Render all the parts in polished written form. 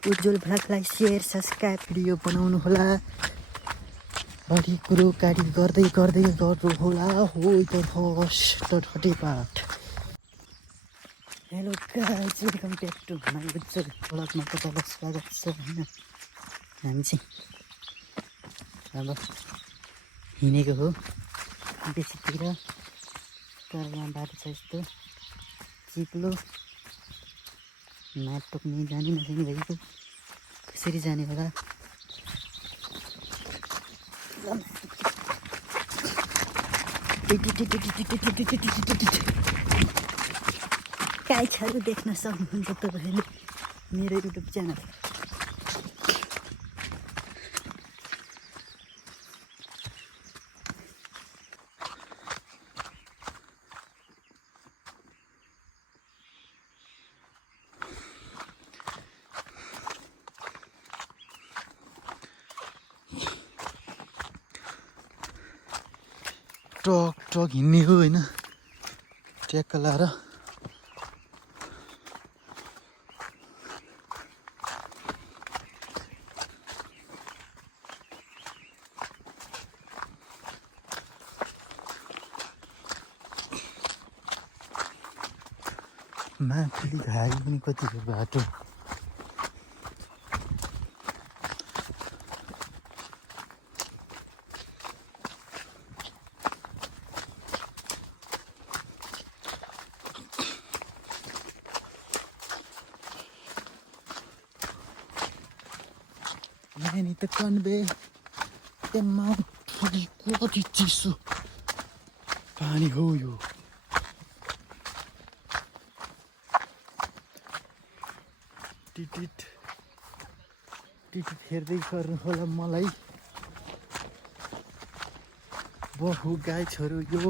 उज्जवल भ्लगलाई share subscribe video बनाउनु होला बढी कुरो काडी गर्दै गर्दै गर्नु होला हो त first part. Hello guys welcome back to my Ujjwal भ्लगमा तपाईँलाई स्वागत छ होइन। हामी चाहिँ अब हिँडेको हो बेसीतिर, तर यहाँ बाटो छ यस्तो चिप्लो, म्याप टोक्ने जाने नजाने भएको कसरी जाने होला। गाइजहरू देख्न सक्नुहुन्छ तपाईँहरूले मेरो युट्युब च्यानल। ट्रक ट्रक हिँड्ने हो होइन, ट्याक्क लाएर माथि घारी पनि कति हो बाटो। नानी त कन्वे एमा कति चिसो पानी हो यो। टिटिट टिटिट हेर्दै गर्नु होला मलाई। बहु गाइजहरू यो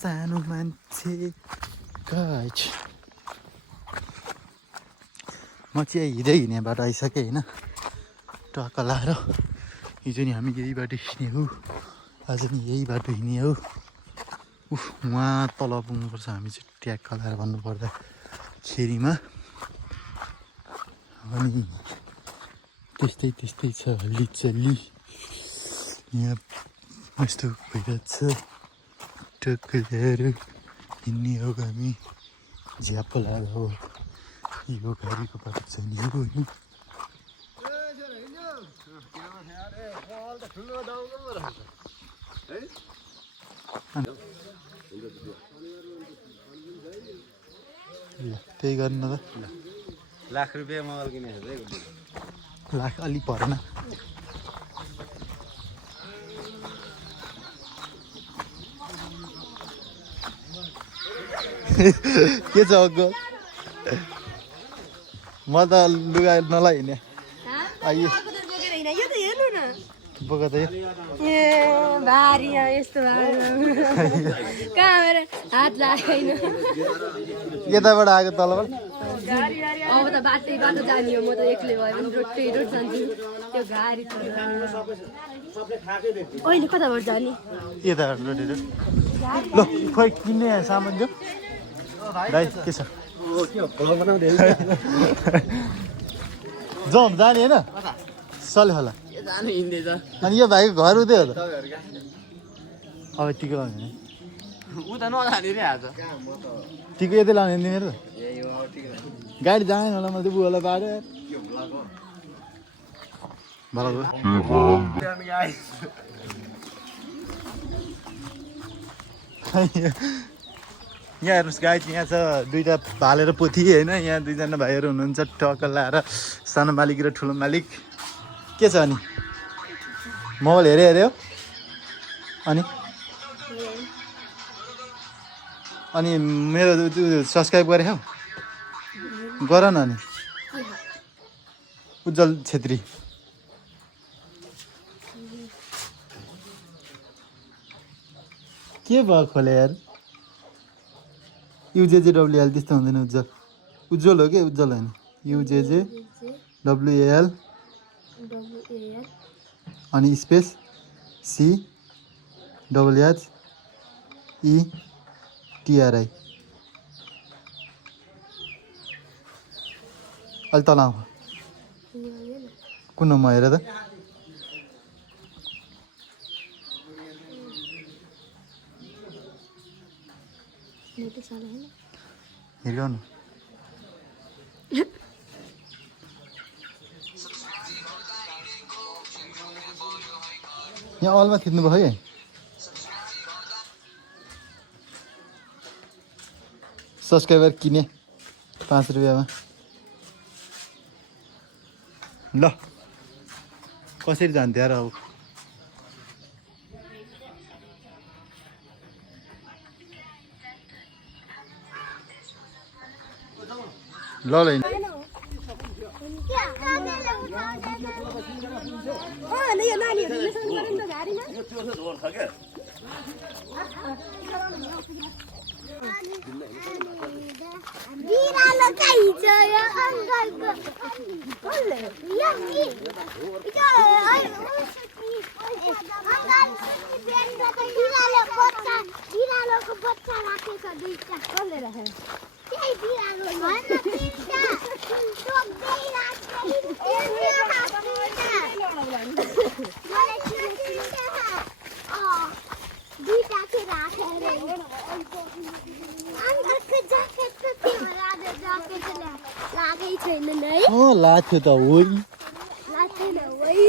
सानो मान्छे गाइज। म चाहिँ हिँड्दै हिँड्ने बाटो आइसकेँ होइन, टक्क लाएर। हिजो नि हामी यही बाटो हिँड्ने हो, आज नि यही बाटो हिँड्ने हो। उहाँ तल पुग्नुपर्छ हामी चाहिँ ट्याक्क लाएर भन्नुपर्दा खेरीमा। अनि त्यस्तै त्यस्तै छ हल्लीचल्ली यहाँ यस्तो भइरहेछ। टक्क ल्याएर हिँड्ने हो हामी, झ्याप्प लाएर हो। यो गाडीको बाटो छैन यो होइन। त्यही गर्नु न त। लाख रुपियाँ मोबाइल किनेको छ। लाख अलि परेन। के छ अग्गो? म त लुगा नलाइ हिँड्ने आइयो बोका त ए भारी यस्तो कहाँबाट हात लागेन। यताबाट आएको तलबाट अब त बाटै बाटो जाने हो। म त एक्लै भयो भने रोड जान्छु। त्यो गाडी अहिले कताबाट जाने? यताबाट रोटेर ल खोइ किन्ने सामान जो दाइ के छ जाउँ जाने होइन सले होला। अनि यो भाइको घर उतै हो त। अब टिको लाउने उता नजाने रे आज। टिको यतै लाउने नि मेरो गाडी जाँदैन होला। मैले बुवालाई बाँड्यो भलो यहाँ हेर्नुहोस् गाई, यहाँ छ दुईवटा भालेर पोथी होइन। यहाँ दुईजना भाइहरू हुनुहुन्छ टक्क लाएर, सानो मालिक र ठुलो मालिक। के छ अनि मोबाइल हेऱ्यो अनि अनि मेरो सब्सक्राइब गरे हौ गर न। अनि उज्जवल छेत्री के भयो खोले यार। UJJWL त्यस्तो हुँदैन। उज्जवल उज्जवल हो कि उज्जवल होइन। UJJWAL अनि स्पेस CHHETRI अलि तल आऊ। कुन म हेर त हिर्काउनु यहाँ अलमा थिच्नु भयो है सब्सक्राइबर किने 5 रुपियाँमा ल कसरी जान्थ्यो यार अब ल ल बिरालो चाहिँ छ यो अङ्कलको बिरालोको बच्चा राखेको छ दुईटा कसले राखेको त्यही बिरालो भन तिनटा टोक्दै राख्दै दुईटा चाहिँ राखेर अङ्कलको ज्याकेटको त्यो ज्याकेट लागै छैन है लाथ्यो त होइ लाग्दैन है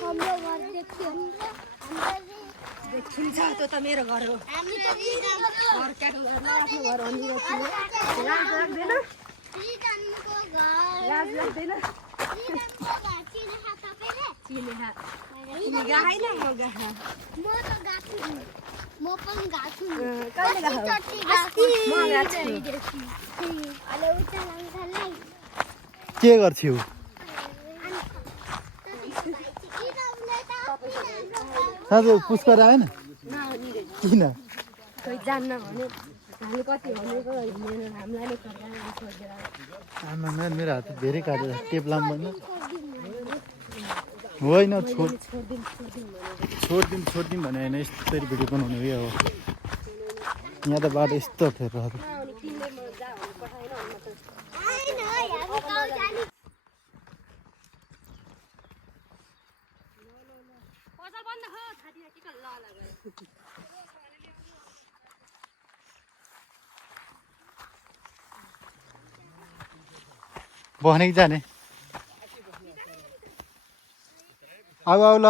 हाम्रो घर देख्यो देखिन्छ त्यो त मेरो घर हो हामी त घर क्याटो घर आफ्नो घर हो नि लाज लाग्दैन लाज लाग्दैन चिने खा तिमी गाएन म गाहा म त गाछु म पनि गाछु कहिले गाहौ म गाछु अहिले उता लङ्कालाई के गर्छौ साँझ पुष्कर आएन किन कोही जान्न भने हामी कति भनेको हिँडेर हामीलाई नै खोजेर आमा मेरो हात धेरै काटेर टेप लाम्दैन होइन छोडिदिउँ भने होइन यस्तरी भिडियो बनाउने हो अब यहाँ त बाटो यस्तो फेर बहने जाने आऊ आऊ ल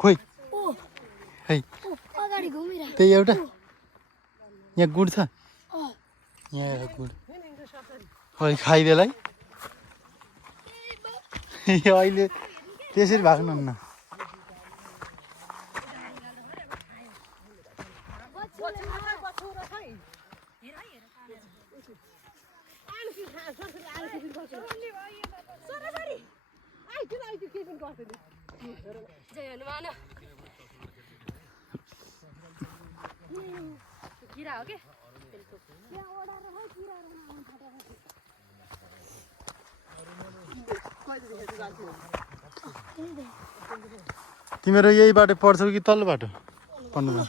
खोइ है अगाडि घुमिरहेको त्यही एउटा यहाँ गुड छ यहाँ एउटा गुड खै खाइदेलाई अहिले त्यसरी भाग्नुहुन्न जय हनुमान किरा हो के तिमीहरू यही बाटो पढ्छौ कि तल्लो बाटो पढ्नुमा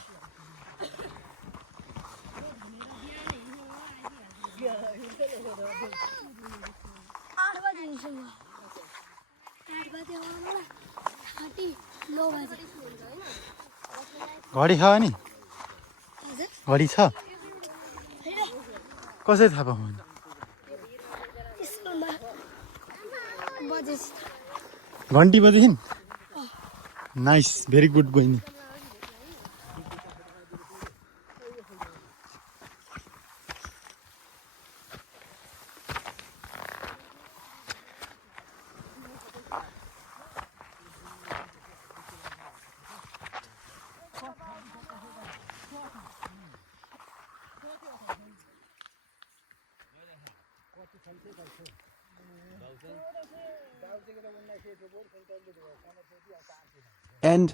घडी छ नि घडी छ कसरी थाहा पाउनु घन्टी बजेछन् नाइस भेरी गुड बहिनी End